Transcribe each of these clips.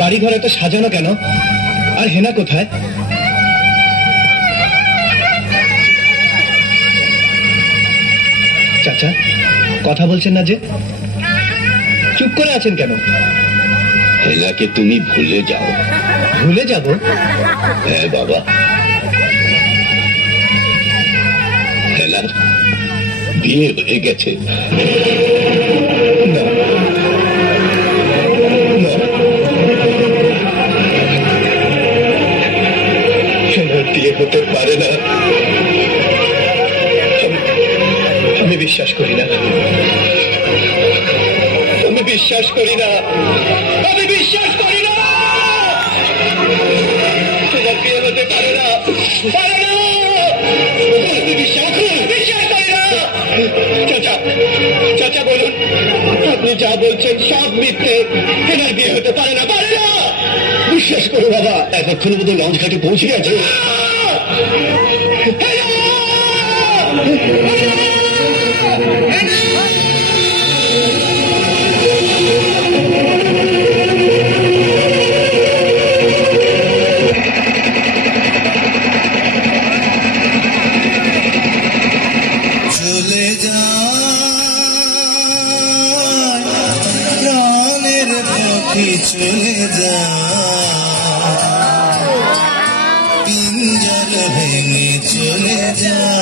বাড়ি ঘর এত সাজানো কেন? আর হেনা কোথায়? চাচা কথা বলছেন না যে, চুপ করে আছেন কেন? হেনাকে তুমি ভুলে যাও। ভুলে যাব? হ্যাঁ বাবা, হেনার বিয়ে হয়ে গেছে। না, হেনার বিয়ে হতে পারে না। আমি বিশ্বাস করি না, আমি বিশ্বাস করি না, আমি বিশ্বাস করি না। হেনার বিয়ে হতে পারে না, পারে না। বিশ্বাস করি না। চাচা, চাচা বলুন, আপনি যা বলছেন সব মিথ্যে। হেনার বিয়ে হতে পারে না, পারে না। বিশ্বাস করো বাবা, এতক্ষণ বোধহয় লঞ্চ ঘাটে পৌঁছে গেছে। চলে যায় প্রাণের পাখি, চলে যায় পিঞ্জর ভেঙে, চলে যায়।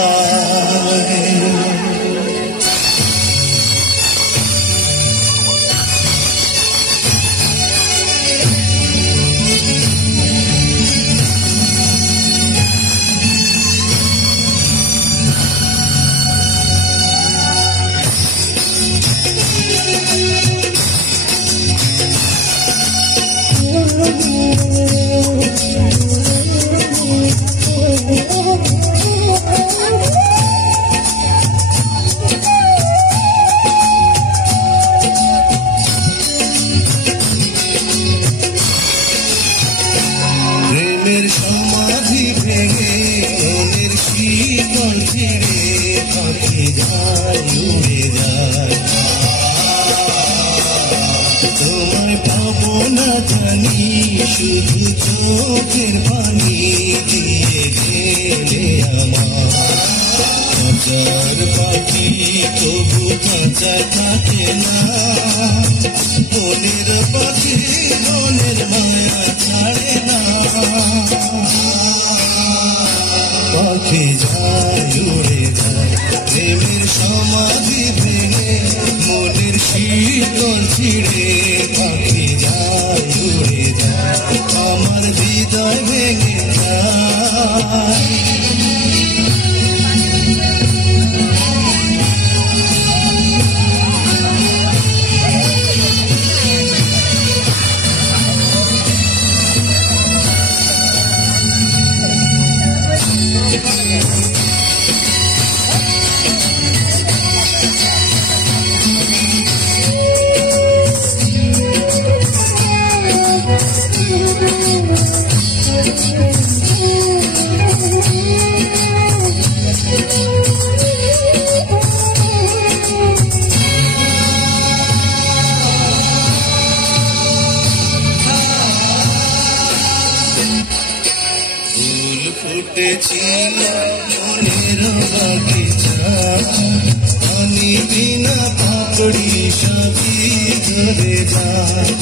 প্রেমের সমাধি ভেঙে, মনের শীতল ছিঁড়ে, পাখি যায়, উড়ে যায়। তোমায় পাবো না জানি, শুধু চোখের পানি দিয়ে গেলে আমার। খাঁচার পাখি তবু খাঁচায় থাকে না, মনের পাখি মনের মায়া ছাড়ে না। পাখি যায়, উড়ে যায়, প্রেমের সমাধি ভেঙে, মনের শীতল ছিঁড়ে, পাখি যায়, উড়ে যায়, আমার হৃদয় ভেঙে যায়। ফুল ফুটেছিল মনের বাগিচা, পানি বিনা পাপড়ি সবই ধরে যায়।